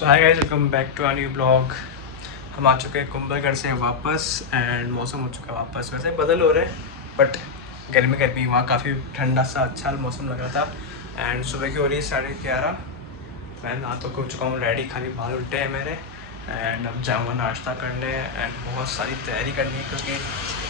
तो hi guys, welcome back to a new blog. हम आ चुके हैं कुंभलगढ़ से वापस एंड मौसम हो चुका है वापस। वैसे बदल हो रहे हैं बट गर्मी गर्मी, वहाँ काफ़ी ठंडा सा अच्छा मौसम लग रहा था। एंड सुबह की हो रही है 11:30। मैं नहा तो हो चुका हूँ, रेडी, खाली बाल उल्टे हैं मेरे। एंड अब जाऊँगा नाश्ता करने एंड बहुत सारी तैयारी करनी है क्योंकि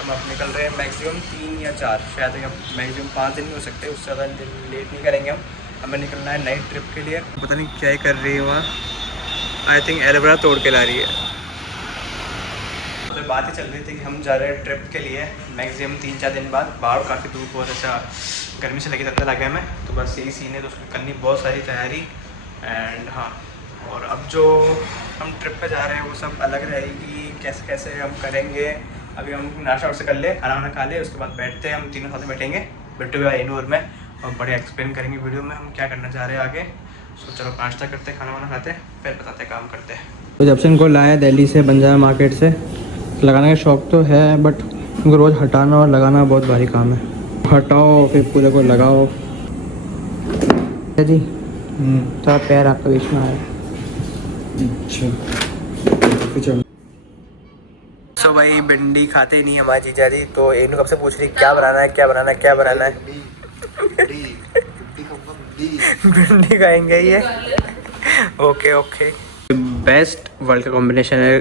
हम अब निकल रहे हैं मैक्सिमम 3 या 4, शायद मैक्सिमम 5 दिन नहीं हो सकते, उससे ज़्यादा लेट नहीं करेंगे हम। हमें निकलना है नाइट ट्रिप के लिए। पता नहीं क्या ही कर रही है वहाँ, आई थिंक एलोवेरा तोड़ के ला रही है। तो बात ही चल रही थी कि हम जा रहे हैं ट्रिप के लिए मैक्सिमम 3-4 दिन बाद। बाहर काफ़ी धूप, बहुत अच्छा गर्मी से लगी अंदर लगे हमें, तो बस यही सीन है। तो उसकी करनी बहुत सारी तैयारी एंड हाँ। और अब जो हम ट्रिप पे जा रहे हैं वो सब अलग रहेगी, कैसे कैसे हम करेंगे। अभी हम नाश्ता से कर ले, खाना वाना खा ले, उसके बाद बैठते हैं, हम तीनों साथ में बैठेंगे बिट्टू भाई नूर में, और बढ़िया एक्सप्लेन करेंगे वीडियो में हम क्या करना चाह रहे हैं आगे। तो चलो नाश्ता करते, खाना वाना खाते, फिर बताते काम करते हैं। तो जब से इनको लाया दिल्ली से, बंजारा मार्केट से, लगाने का शौक़ तो है बट इनको रोज़ हटाना और लगाना बहुत भारी काम है। हटाओ फिर पूरे को लगाओ जी। थोड़ा पैर आपका बीच में आया। अच्छा सो भाई भिंडी खाते नहीं हमारी जीजा जी, तो इन्हों कब से पूछ रही क्या बनाना है क्या बनाना है क्या बनाना है। भिंडी खाएंगे ये। Okay okay. बेस्ट वर्ल्ड का कॉम्बिनेशन है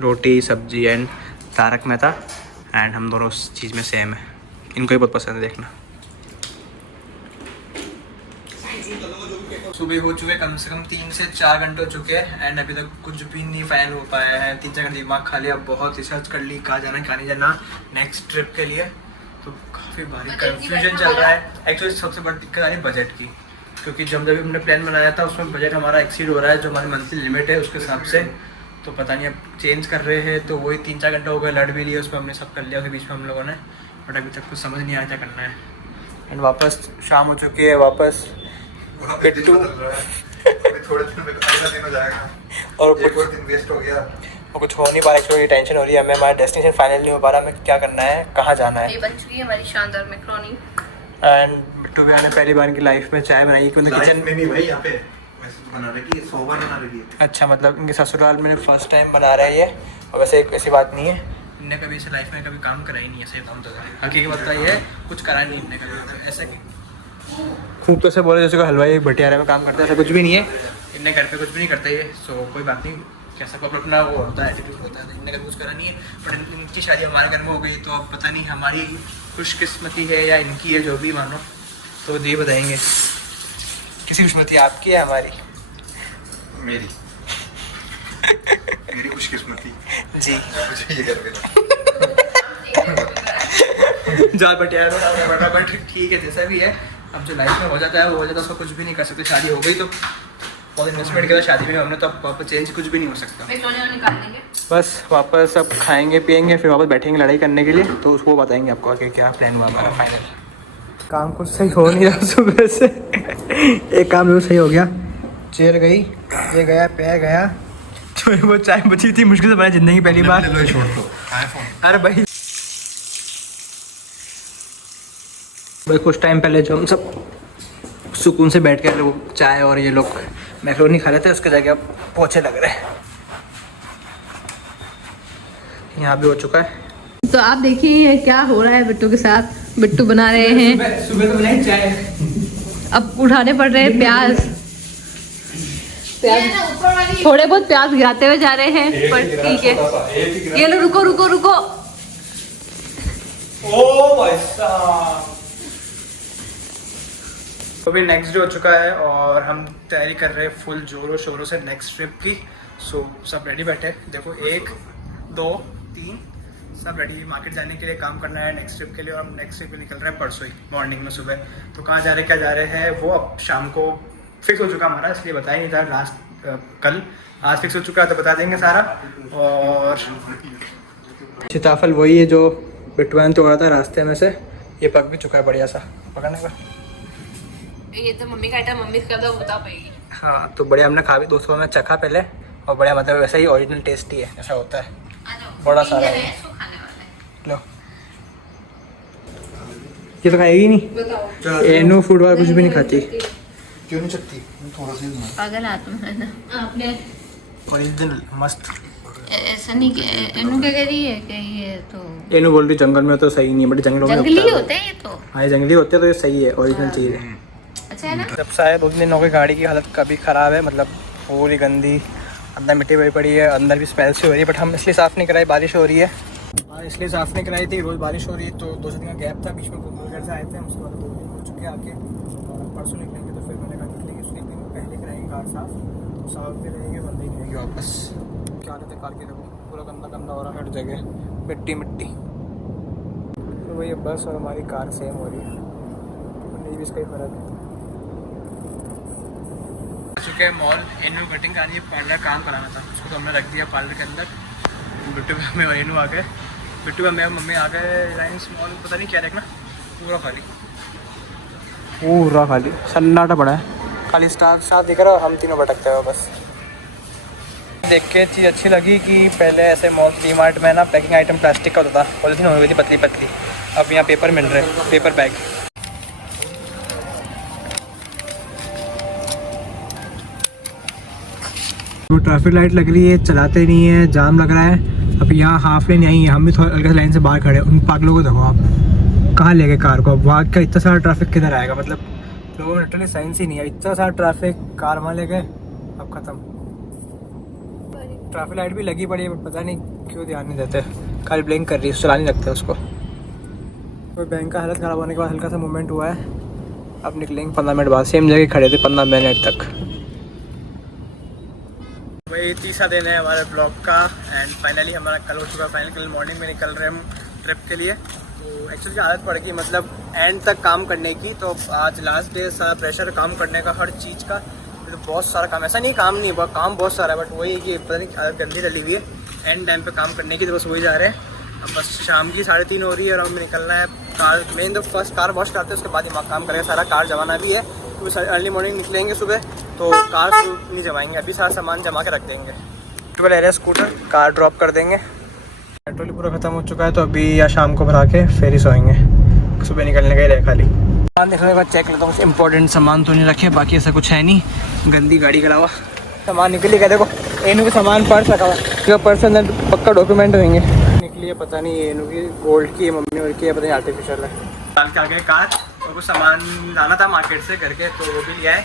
रोटी सब्जी एंड तारक मेहता, एंड हम दोनों उस चीज़ में सेम है। इनको ही बहुत पसंद है देखना। सुबह हो चुके कम से कम 3 से 4 घंटे हो चुके हैं एंड अभी तक कुछ भी नहीं फाइनल हो पाया है। 3-4 घंटे दिमाग खा लिया, बहुत रिसर्च कर ली कहाँ जाना कहाँ नहीं जाना नेक्स्ट ट्रिप के लिए। तो काफ़ी भारी कन्फ्यूजन चल रहा है। एक्चुअली सबसे बड़ी दिक्कत आ रही है बजट की, क्योंकि जब हमने प्लान बनाया था उसमें बजट हमारा एक्सीड हो रहा है जो हमारी मंथली लिमिट है उसके हिसाब से। तो पता नहीं अब चेंज कर रहे हैं, तो वही 3-4 घंटे हो गए, लड़ भी लिए उसमें, हमने सब कर लिया उसके बीच में हम लोगों ने, बट अभी तक कुछ समझ नहीं आया क्या करना है। एंड वापस शाम हो चुकी है, वापस बिट्टू थोड़े दिन में अगला दिन हो जाएगा और एक और दिन वेस्ट हो गया और कुछ हो नहीं पा रहा है। टेंशन हो रही है हमें, हमारा डेस्टिनेशन फाइनल नहीं हो पा रहा, हमें क्या करना है कहाँ जाना है। ये बन चुकी है हमारी शानदार मैक्रोनी। एंड बिट्टू भैया ने पहली बार की लाइफ में चाय बनाई क्योंकि किचन में नहीं भाई, यहाँ पे वैसे तो बना रही है, 100 बार बना रही है। अच्छा, मतलब इनके ससुराल में फर्स्ट टाइम बना रहा है ये, और वैसे ऐसी बात नहीं है, इनने कभी इसे लाइफ में कभी काम करा ही नहीं है। सही काम तो हकीकत बात ये है, कुछ करा नहीं इनने कभी ऐसा कि खूब तो से बोले जैसे को हलवाई भटियारे में काम करता है, ऐसा कुछ भी नहीं है। इनने घर पे कुछ भी नहीं करता ये, सो कोई बात नहीं, कैसा को अपना वो होता है, एटीट्यूड होता है। इनने कभी कुछ करा नहीं है, बट इनकी शादी हमारे घर में हो गई, तो अब पता नहीं हमारी खुशकिस्मती है या इनकी है, जो भी मानो, तो ये बताएंगे किसी खुशकिस्मती आपकी है हमारी। मेरी मेरी खुशकिस्मती जी। मुझे ये करके जा बटियारा, बट ठीक है जैसा भी है, अब जो लाइफ में हो जाता है वो हो जाता है, उसको कुछ भी नहीं कर सकते। शादी हो गई तो बहुत इन्वेस्टमेंट किया शादी में हमने, तो अब वापस चेंज कुछ भी नहीं हो सकता। बस वापस अब खाएंगे पिएंगे फिर वापस बैठेंगे लड़ाई करने के लिए, तो उसको बताएंगे आपको आगे क्या प्लान हुआ हमारा फाइनल। काम कुछ सही हो नहीं रहा सुबह से। एक काम जरूर सही हो गया, चेयर गई, ये गया, पैर गया, तो वो चाय बची थी, मुश्किल से बनाई जिंदगी पहली बार। छोड़ दो आईफोन। अरे भाई कुछ टाइम पहले जो हम सब सुकून से बैठ कर वो चाय और ये लोग मैक्रोनी खा रहे थे, उसके जगह अब पोछे लग रहे हैं। यहाँ भी हो चुका है। तो आप देखिए ये क्या हो रहा है बिट्टू के साथ। बिट्टू बना रहे हैं, सुबह तो बनाई चाय, अब उठाने पड़ रहे हैं प्याज। थोड़े बहुत प्याज गिराते हुए जा रहे हैं, पर ठीक है। ये लो, रुको रुको रुको। ओ भाई साहब, अभी नेक्स्ट डे हो चुका है और हम तैयारी कर रहे हैं फुल जोरों शोरों से नेक्स्ट ट्रिप की। सो सब रेडी बैठे, देखो 1 2 3 सब रेडी मार्केट जाने के लिए, काम करना है नेक्स्ट ट्रिप के लिए। और हम नेक्स्ट ट्रिप पे निकल रहे हैं परसों ही मॉर्निंग में सुबह। तो कहाँ जा रहे हैं क्या जा रहे हैं वो अब शाम को फिक्स हो चुका हमारा, इसलिए बताया नहीं था लास्ट कल। आज फिक्स हो चुका है तो बता देंगे सारा। और सीताफल वही है जो बिट्टू ने तोड़ा था रास्ते में से, ये पक भी चुका है बढ़िया सा। पकड़ने का ये तो मम्मी का आइटम, मम्मी का बता पाएगी। हाँ, तो बढ़िया हमने खा भी, दोस्तों में चखा पहले, और बढ़िया मतलब वैसा ही ओरिजिनल टेस्टी है, ऐसा होता है बड़ा सारा। लो ये तो खाएगी नहीं, एनो फूड वाला कुछ भी नहीं खाती। क्यों नहीं चकती? थोड़ा सी दूँ। पागल आत्मा है ना आपने ओरिजिनल मस्त। ऐसा नहीं कि इन्हों क्या कह रही है कि ये तो एनु बोल रही जंगल में तो सही नहीं है, बट जंगलों में जंगली उगता है। होते हैं ये तो। हाँ, ये जंगली होते हैं तो ये सही है, ओरिजिनल चीज़ है। अच्छा है ना। जब से आए 2 दिन हो गए, गाड़ी की हालत काफ़ी ख़राब है, मतलब पूरी गंदी, अंदर मिट्टी भरी पड़ी है, अंदर भी स्मेल सी हो रही है। बट हम इसलिए साफ़ नहीं कराई, बारिश हो रही है। हाँ, इसलिए साफ़ नहीं कराई थी, रोज़ बारिश हो रही है तो 2 दिन का गैप था बीच में। घर से आए थे हम, उसके बाद 2 दिन हो चुके आके, और परसों निकलेंगे तो फिर मैंने कहा निकलेंगे, उसके 1 दिन पहले कराएंगे कार साफ़, तो साफ़ भी रहेंगे, बंदे ही रहेंगे वापस। क्या कहते हैं कार की, देखो पूरा गंदा गंदा हो रहा है हर जगह, मिट्टी मिट्टी। तो वही बस और हमारी कार सेम हो रही है, नहीं भी इसका ही फ़र्क है। चुके हैं मॉल, एनु कटिंग करानी है, पार्लर काम कराना था, उसको तो हमने रख दिया पार्लर के अंदर। बिट्टू में और एनु आ गए, बिट्टू में मम्मी आ गए। रिलायंस मॉल पता नहीं क्या देखना, पूरा खाली, पूरा खाली, सन्नाटा पड़ा है, खाली स्टाफ साथ दिख रहा है, हम तीनों भटकते हुए बस। देख के चीज़ अच्छी लगी कि पहले ऐसे मॉल डी मार्ट में ना पैकिंग आइटम प्लास्टिक का होता था, पॉलीथीन हो गई थी पतली पतली, अब यहाँ पेपर मिल रहे हैं, पेपर बैग। वो ट्रैफिक लाइट लग रही है, चलाते नहीं है, जाम लग रहा है। अब यहाँ हाफ लेन आई है, हम भी थोड़ा हल्का लाइन से बाहर खड़े हैं। उन पागलों को देखो आप, कहाँ ले गए कार को, अब वहाँ का इतना सारा ट्रैफिक किधर आएगा, मतलब लोगों में लिटरली साइंस ही नहीं है, इतना सारा ट्रैफिक, कार वहाँ ले गए, अब ख़त्म। ट्रैफिक लाइट भी लगी पड़ी है, बट पता नहीं क्यों ध्यान नहीं देते, खाली ब्लिंक कर रही है, चला नहीं लगता उसको। तो बैंक का हालत ख़राब होने के बाद हल्का सा मूवमेंट हुआ है, अब निकलेंगे 15 मिनट बाद, सेम जगह खड़े थे 15 मिनट तक। वही तीसरा दिन है हमारे ब्लॉग का, एंड फाइनली हमारा कल हो चुका। फाइनली कल मॉर्निंग में निकल रहे हम ट्रिप के लिए। तो एक्चुअली आदत पड़ गई, मतलब एंड तक काम करने की, तो आज लास्ट डे, सारा प्रेशर काम करने का, हर चीज़ का, तो बहुत सारा काम, ऐसा नहीं काम नहीं, काम बहुत सारा है, बट वही है कि पता नहीं आदत गंदी डली हुई है एंड टाइम पे काम करने की, तो बस वही जा रहे हैं। अब बस शाम की 3:30 हो रही है और हमें निकलना है। कार मेन तो फर्स्ट कार वॉश करते हैं, उसके बाद ही काम करेंगे, सारा कार जमाना भी है, तो अर्ली मॉर्निंग निकलेंगे सुबह, तो कार नहीं जमाएंगे, अभी सारा सामान जमा के रख देंगे। ले रहे स्कूटर, कार ड्रॉप कर देंगे। पेट्रोल पूरा ख़त्म हो चुका है, तो अभी या शाम को भरा के फिर ही सोएंगे, सुबह निकलने का ही रहे खाली। सामान देखने के बाद चेक लेता हूँ, कुछ इंपॉर्टेंट सामान तो नहीं रखे, बाकी ऐसा कुछ है नहीं, गंदी गाड़ी के अलावा सामान निकली गया। देखो एनु के सामान पर्स रखा हुआ, जो पर्स अंदर पक्का डॉक्यूमेंट होंगे। निकली है पता नहीं, एनु की गोल्ड की है, मम्मी और की है, पता नहीं आर्टिफिशियल है। डाल के आ गए कार, और कुछ सामान लाना था मार्केट से करके, तो वो भी लिया है।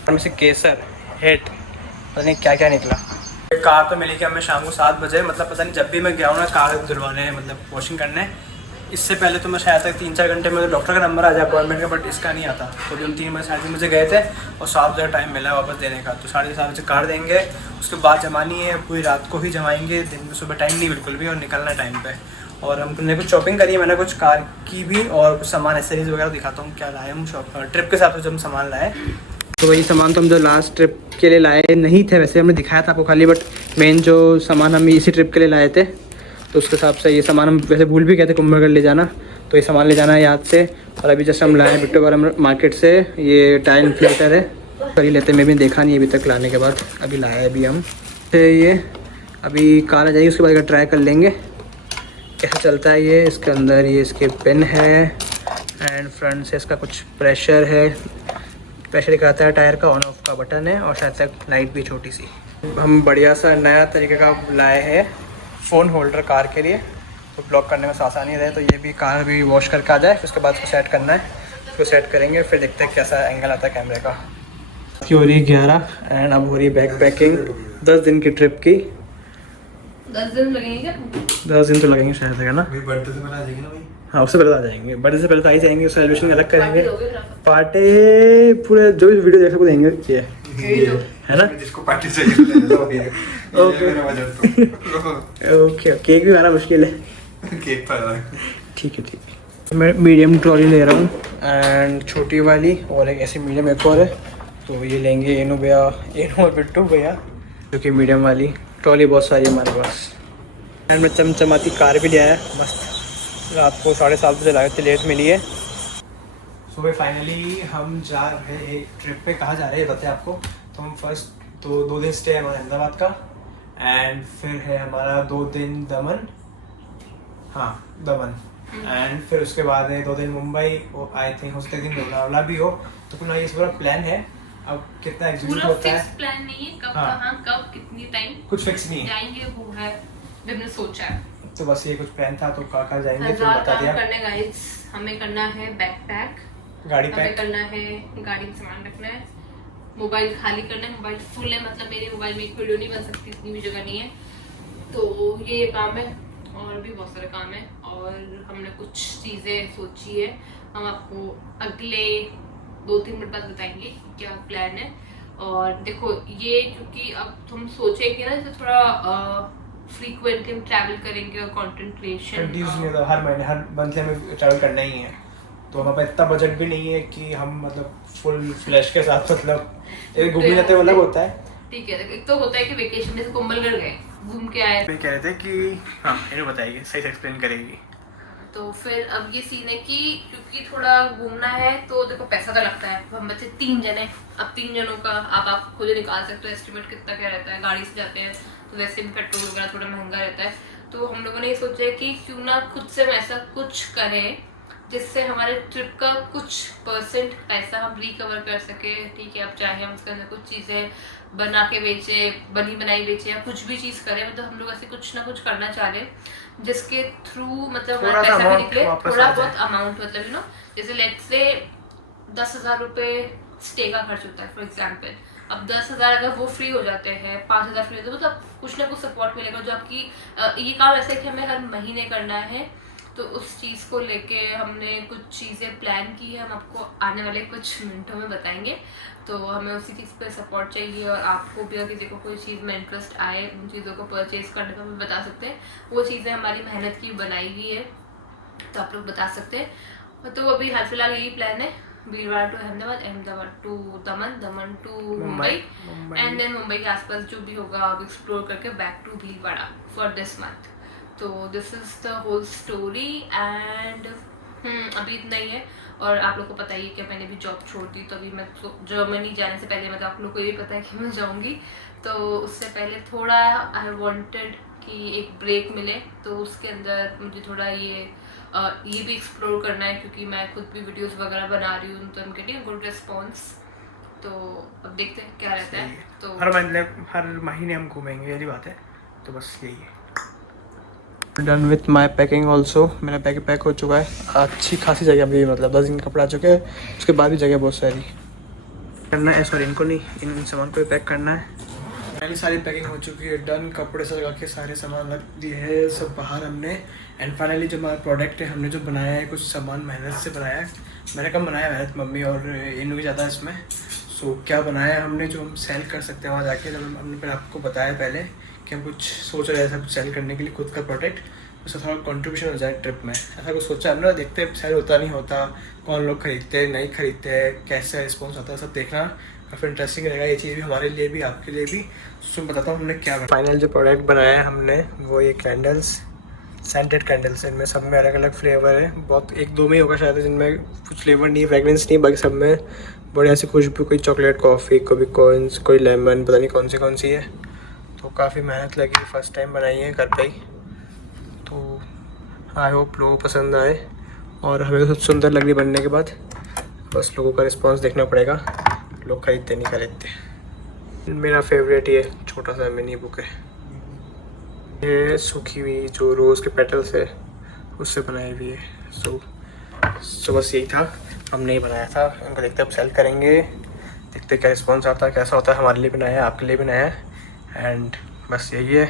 और में से केसर, हेट, पता नहीं क्या क्या निकला। कार तो मिली कि हमें शाम को 7 बजे, मतलब पता नहीं जब भी मैं गया हूँ ना कार धुलवाने, मतलब वॉशिंग करने, इससे पहले तो मैं शायद तक 3-4 घंटे में डॉक्टर का नंबर आ जाए अपॉइंटमेंट का, बट इसका नहीं आता। तो भी हम 3 बजे 3:30 बजे गए थे और 7 बजे टाइम मिला वापस देने का, तो 7:30 बजे कार देंगे, उसके बाद जमानी है, पूरी रात को ही जमाएंगे, दिन में सुबह टाइम नहीं बिल्कुल भी, और निकलना टाइम पे। और हमने कुछ शॉपिंग करी है, मैंने कुछ कार की भी, और कुछ सामान एसेसरीज वगैरह दिखाता हूँ क्या लाए हम ट्रिप के साथ, तो जब हम सामान लाए, तो वही सामान तो हम जो लास्ट ट्रिप के लिए लाए नहीं थे, वैसे हमने दिखाया था आपको खाली, बट मेन जो सामान हम इसी ट्रिप के लिए लाए थे, तो उसके हिसाब से ये सामान हम वैसे भूल भी गए थे कुंभलगढ़ ले जाना, तो ये सामान ले जाना है याद से। और अभी जस्ट हम लाए हैं बिट्टू वाला मार्केट से, ये टायर इन्फ्लेटर है, कर ही लेते, मैं भी देखा नहीं अभी तक लाने के बाद, अभी लाया है अभी हम। तो ये अभी कार आ जाएगी, उसके बाद ट्राई कर लेंगे कैसा चलता है ये। इसके अंदर ये इसके पिन है, एंड फ्रंट से इसका कुछ प्रेशर है, प्रेशर दिखाता है, टायर का ऑन ऑफ का बटन है, और शायद तक लाइट भी छोटी सी। हम बढ़िया सा नया तरीके का लाए हैं फ़ोन होल्डर कार के लिए, तो ब्लॉक करने में आसानी रहे। तो ये भी कार भी वॉश करके आ जाए, उसके बाद उसको सेट करना है, उसको सेट करेंगे, फिर देखते हैं कैसा एंगल आता है कैमरे का। हो रही है 11 एंड अब हो रही है बैग पैकिंग, 10 दिन की ट्रिप की। 10 दिन लगेंगे क्या? 10 दिन तो लगेंगे शायद, है ना? बर्थडे से पहले आ जाएगी ना भाई? हाँ, उससे पहले आ जाएंगे, बर्थडे से पहले तो आई जाएंगे, उसका सेलिब्रेशन अलग करेंगे, पार्टी पूरे जो भी वीडियो देखो देंगे, ये है ना, जिसको पार्टी चाहिए। ओके, केक भी आना मुश्किल है, केक पर ठीक है। मैं मीडियम ट्रॉली ले रहा हूँ, एंड छोटी वाली और एक ऐसी मीडियम एक और है, तो ये लेंगे एनु भैया, एनु और बिट्टू भैया, जो कि मीडियम वाली ट्रॉली बहुत सारी है हमारे पास। एंड मैं चमचमाती कार भी ले आया मस्त, रात को 7:30 बजे लाए थे, लेट मिली है। सुबह फाइनली हम जा रहे हैं एक ट्रिप पे, कहाँ जा रहे हैं बताते हैं आपको। तो हम फर्स्ट तो 2 दिन स्टे है हमारा अहमदाबाद का, एंड फिर है हमारा 2 दिन दमन, हाँ दमन, एंड फिर उसके बाद है 2 दिन मुंबई, और आई थिंक हो सकता है दिन लोनावला भी हो, तो कुल ये पूरा प्लान है, अब कितना एग्जीक्यूट पूरा होता फिक्स है प्लान नहीं है, कब हाँ। कहाँ कब कितनी टाइम कुछ फिक्स नहीं है। जाएंगे वो है जो हमने सोचा है। तो बस ये कुछ प्लान था, तो कहाँ जाएंगे तो 1000 बता काम दिया। करने गाइस, हमें करना है बैकपैक, गाड़ी हमें पैक करना है गाड़ी में सामान रखना है, मोबाइल खाली करना है, मोबाइल फुल है, मतलब मेरे मोबाइल में एक वीडियो नहीं बन सकती, इतनी भी जगह नहीं है। तो ये काम है और भी बहुत सारे काम है, और हमने कुछ चीज़ें सोची है, हम आपको अगले 2-3 मिनट बाद बताएंगे क्या प्लान है। और देखो ये क्योंकि अब हम सोचेंगे ना जैसे थोड़ा फ्रीक्वेंटली हम ट्रैवल करेंगे और कंटेंट क्रिएशन कंटिन्यूसली तो हर महीने हर मंथली हमें ट्रैवल करना ही है, तो हमारे पास इतना बजट भी नहीं है कि हम मतलब फुल फ्लैश के साथ मतलब घूमने जाते हुए अलग होता है। ठीक है। एक तो होता है कि वेकेशन में से कुंभलगढ़ गए, घूम के आए, मैं कह रहे थे कि हाँ इन्हें बताएगी, सही से एक्सप्लेन करेगी। तो फिर अब ये सीन है कि क्योंकि थोड़ा घूमना है तो देखो पैसा तो लगता है, हम बच्चे 3 जने, अब 3 जनों का आप खुद ही निकाल सकते हो एस्टिमेट कितना क्या रहता है। गाड़ी से जाते हैं तो वैसे भी पेट्रोल वगैरह थोड़ा महंगा रहता है, तो हम लोगों ने ये सोचा है कि क्यों ना खुद से हम ऐसा कुछ करें जिससे हमारे ट्रिप का कुछ % पैसा हम रिकवर कर सके। ठीक है, अब चाहे हम उसके अंदर कुछ चीज़ें बना के बेचे, बनी बनाई बेचे, या कुछ भी चीज़ करें, मतलब हम लोग ऐसे कुछ ना कुछ करना चाह रहे हैं जिसके थ्रू मतलब हमारा पैसा भी निकले, थोड़ा बहुत अमाउंट, मतलब यू नो जैसे लेट्स से 10,000 रुपये स्टे का खर्च होता है फॉर एग्जाम्पल। अब 10,000 अगर वो फ्री हो जाते हैं, 5,000 फ्री होते हैं, मतलब कुछ ना कुछ सपोर्ट मिलेगा जो आपकी ये काम ऐसे कि हमें हर महीने करना है। तो उस चीज़ को लेके हमने कुछ चीज़ें प्लान की है, हम आपको आने वाले कुछ मिनटों में बताएंगे। तो हमें उसी चीज़ पे सपोर्ट चाहिए, और आपको भी अगर किसी को कोई चीज़ में इंटरेस्ट आए उन चीज़ों को परचेज करने का भी बता सकते हैं। वो चीज़ें हमारी मेहनत की बनाई हुई है, तो आप लोग बता सकते हैं। तो अभी हाल फिलहाल यही प्लान है, Bhilwara to Ahmedabad, Ahmedabad to Daman, Daman to Mumbai, and then Mumbai के आसपास जो भी होगा आप एक्सप्लोर करके back to Bhilwara for this month. तो this is the whole story and अभी इतना ही है। और आप लोग को पता ही है कि मैंने भी जॉब छोड़ दी, तो अभी मैं जर्मनी जाने से पहले, मतलब आप लोग को ये भी पता है कि मैं जाऊँगी, तो उससे पहले थोड़ा आई वांटेड कि एक ब्रेक मिले, तो उसके अंदर मुझे थोड़ा ये भी एक्सप्लोर करना है, क्योंकि मैं खुद भी वीडियोस वगैरह बना रही हूँ, तो हम गेटिंग गुड रिस्पॉन्स। तो अब देखते हैं क्या रहता है। तो हर महीने हम घूमेंगे, यही बात है, तो बस यही है। Done with my packing also, मेरा बैग पैक हो चुका है, अच्छी खासी जगह अभी, मतलब 10 दिन कपड़ा आ चुके हैं, उसके बाद भी जगह बहुत सारी करना है, सॉरी इनको नहीं, इन सामान को भी पैक करना है। पहले सारी पैकिंग हो चुकी है, डन, कपड़े से लगा के सारे सामान रख दिए हैं सब बाहर हमने। एंड फाइनली जो हमारा प्रोडक्ट है, हमने जो बनाया है, कुछ सामान मेहनत से बनाया है, मैंने कम बनाया, मेहनत मम्मी और इन भी ज़्यादा इसमें। सो क्या बनाया है हमने जो हम सेल कर सकते हैं वहाँ जाके, जब हमने फिर आपको बताया पहले कि हम कुछ सोच रहे हैं सब सेल करने के लिए खुद का प्रोडक्ट, उससे थोड़ा कंट्रीब्यूशन हो जाए ट्रिप में, ऐसा कुछ सोचा हमने। देखते हैं सेल होता नहीं होता, कौन लोग खरीदते हैं नहीं खरीदते हैं, कैसा रिस्पॉन्स आता है, सब देखना काफ़ी इंटरेस्टिंग रहेगा ये चीज़ भी, हमारे लिए भी आपके लिए भी। सो बताता हूँ हमने क्या फाइनल जो प्रोडक्ट बनाया है हमने, वो ये कैंडल्स, सेंटेड कैंडल्स, इनमें सब में अलग अलग फ्लेवर है, बहुत 1-2 में ही होगा शायद जिनमें कुछ फ्लेवर नहीं है, फ्रेगरेंस नहीं, बाकी सब में बढ़िया सी खुशबू, कोई चॉकलेट कॉफ़ी, कोई कॉर्न्स, कोई लेमन, पता नहीं कौन सी है। तो काफ़ी मेहनत लगी, फर्स्ट टाइम बनाई है घर पे ही, तो आई होप लोगों को पसंद आए, और हमें तो सुंदर लग रही बनने के बाद, बस लोगों का रिस्पांस देखना पड़ेगा, लोग खरीदते नहीं खरीदते। मेरा फेवरेट ये छोटा सा मिनी बुक है, ये सूखी हुई जो रोज़ के पेटल्स है उससे बनाई हुई है। सो बस यही था, हमने ही बनाया था, उनको देखते अब सेल करेंगे, देखते क्या रिस्पॉन्स आता है, कैसा होता है, हमारे लिए बनाया है, आपके लिए बनाया है, एंड बस यही है।